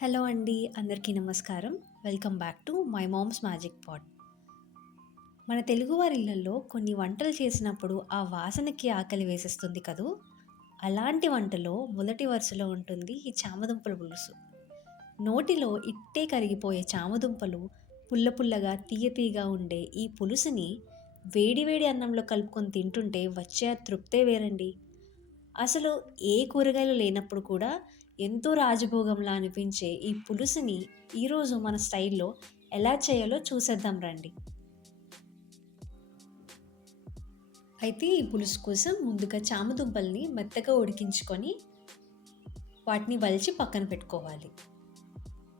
Hello అండి. అందరికీ నమస్కారం. Welcome back to my mom's magic pot. మన తెలుగువారి ఇళ్లల్లో కొన్ని వంటలు చేసినప్పుడు ఆ వాసనకి ఆకలి వేసేస్తుంది కదూ! అలాంటి వంటలో మొదటి వరుసలో ఉంటుంది ఈ చామదుంపల పులుసు. నోటిలో ఇట్టే కరిగిపోయే చామదుంపలు పుల్ల పుల్లగా, తీయ తీయగా ఉండే ఈ పులుసుని వేడి వేడి అన్నంలో కలుపుకొని తింటుంటే వచ్చే ఆ తృప్తే వేరండి. అసలు ఏ కూరగాయలు లేనప్పుడు కూడా ఎంతో రాజభోగంలా అనిపించే ఈ పులుసుని ఈరోజు మన స్టైల్‌లో ఎలా చేయాలో చూసేద్దాం రండి. అయితే ఈ పులుసు కోసం ముందుగా చామదుంపల్ని మెత్తగా ఉడికించుకొని వాటిని వలిచి పక్కన పెట్టుకోవాలి.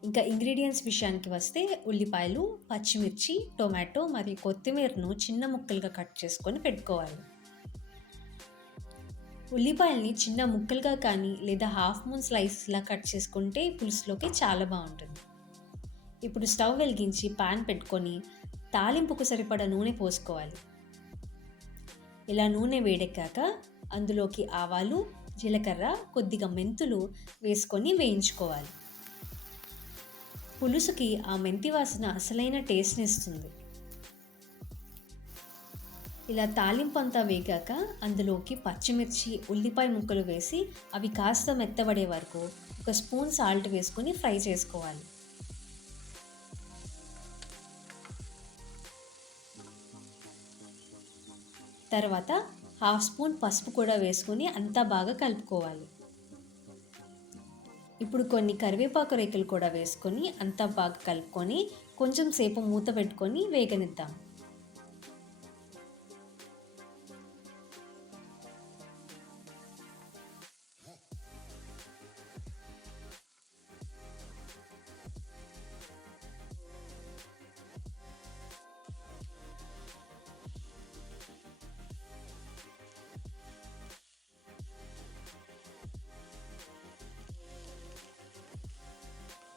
ఇంకా ఇంగ్రీడియెంట్స్ విషయానికి వస్తే ఉల్లిపాయలు, పచ్చిమిర్చి, టొమాటో మరియు కొత్తిమీరను చిన్న ముక్కలుగా కట్ చేసుకొని పెట్టుకోవాలి. ఉల్లిపాయల్ని చిన్న ముక్కలుగా కానీ లేదా హాఫ్ మూన్ స్లైసెస్‌లా కట్ చేసుకుంటే పులుసులోకి చాలా బావుంటుంది. ఇప్పుడు స్టవ్ వెలిగించి పాన్ పెట్టుకొని తాలింపుకు సరిపడా నూనె పోసుకోవాలి. ఇలా నూనె వేడెక్కాక అందులోకి ఆవాలు, జీలకర్ర, కొద్దిగా మెంతులు వేసుకొని వేయించుకోవాలి. పులుసుకి ఆ మెంతి వాసన అసలైన టేస్ట్‌నిస్తుంది. ఇలా తాలింపంతా వేగాక అందులోకి పచ్చిమిర్చి, ఉల్లిపాయ ముక్కలు వేసి అవి కాస్త మెత్తబడే వరకు ఒక స్పూన్ సాల్ట్ వేసుకొని ఫ్రై చేసుకోవాలి. తర్వాత హాఫ్ స్పూన్ పసుపు కూడా వేసుకొని అంతా బాగా కలుపుకోవాలి. ఇప్పుడు కొన్ని కరివేపాకు రేకులు కూడా వేసుకొని అంతా బాగా కలుపుకొని కొంచెం సేపు మూత పెట్టుకొని వేగనిద్దాం.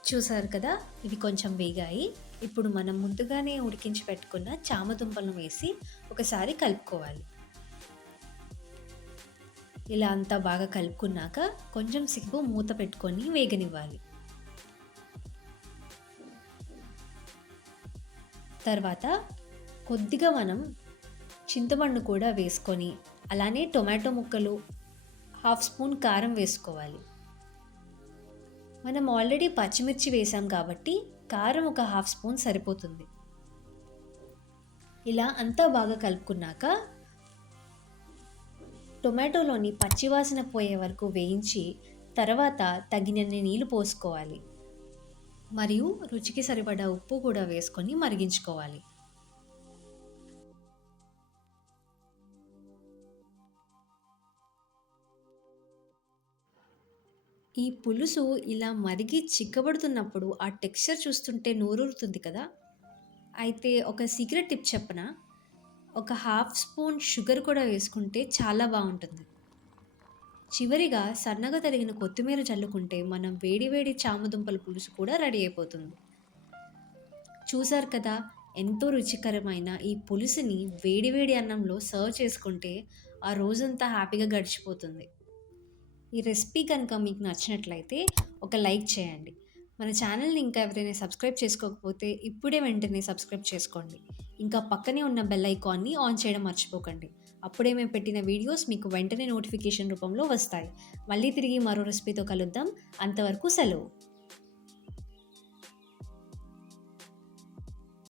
చూసారు కదా! ఇవి కొంచెం వేగాయి. ఇప్పుడు మనం ముందుగానే ఉడికించి పెట్టుకున్న చామదుంపలను వేసి ఒకసారి కలుపుకోవాలి. ఇలా అంతా బాగా కలుపుకున్నాక కొంచెం సేపు మూత పెట్టుకొని వేగనివ్వాలి. తర్వాత కొద్దిగా మనం చింతపండు కూడా వేసుకొని అలానే టొమాటో ముక్కలు, హాఫ్ స్పూన్ కారం వేసుకోవాలి. మనం ఆల్రెడీ పచ్చిమిర్చి వేసాం కాబట్టి కారం ఒక హాఫ్ స్పూన్ సరిపోతుంది. ఇలా అంతా బాగా కలుపుకున్నాక టొమాటోలోని పచ్చివాసన పోయే వరకు వేయించి తర్వాత తగినన్ని నీళ్లు పోసుకోవాలి. మరియు రుచికి సరిపడా ఉప్పు కూడా వేసుకొని మరిగించుకోవాలి. ఈ పులుసు ఇలా మరిగి చిక్కబడుతున్నప్పుడు ఆ టెక్స్చర్ చూస్తుంటే నోరూరుతుంది కదా! అయితే ఒక సీక్రెట్ టిప్ చెప్పనా? ఒక హాఫ్ స్పూన్ షుగర్ కూడా వేసుకుంటే చాలా బావుంటుంది. చివరిగా సన్నగా తరిగిన కొత్తిమీర చల్లుకుంటే మనం వేడి వేడి చామదుంపల పులుసు కూడా రెడీ అయిపోతుంది. చూసారు కదా! ఎంతో రుచికరమైన ఈ పులుసుని వేడి వేడి అన్నంలో సర్వ్ చేసుకుంటే ఆ రోజంతా హ్యాపీగా గడిచిపోతుంది. ఈ రెసిపీ కనుక మీకు నచ్చినట్లయితే ఒక లైక్ చేయండి. మన ఛానల్‌ని ఇంకా ఎవరైనా సబ్స్క్రైబ్ చేసుకోకపోతే ఇప్పుడే వెంటనే సబ్స్క్రైబ్ చేసుకోండి. ఇంకా పక్కనే ఉన్న బెల్ ఐకాన్‌ని ఆన్ చేయడం మర్చిపోకండి. అప్పుడే మేము పెట్టిన వీడియోస్ మీకు వెంటనే నోటిఫికేషన్ రూపంలో వస్తాయి. మళ్ళీ తిరిగి మరో రెసిపీతో కలుద్దాం. అంతవరకు సెలవు.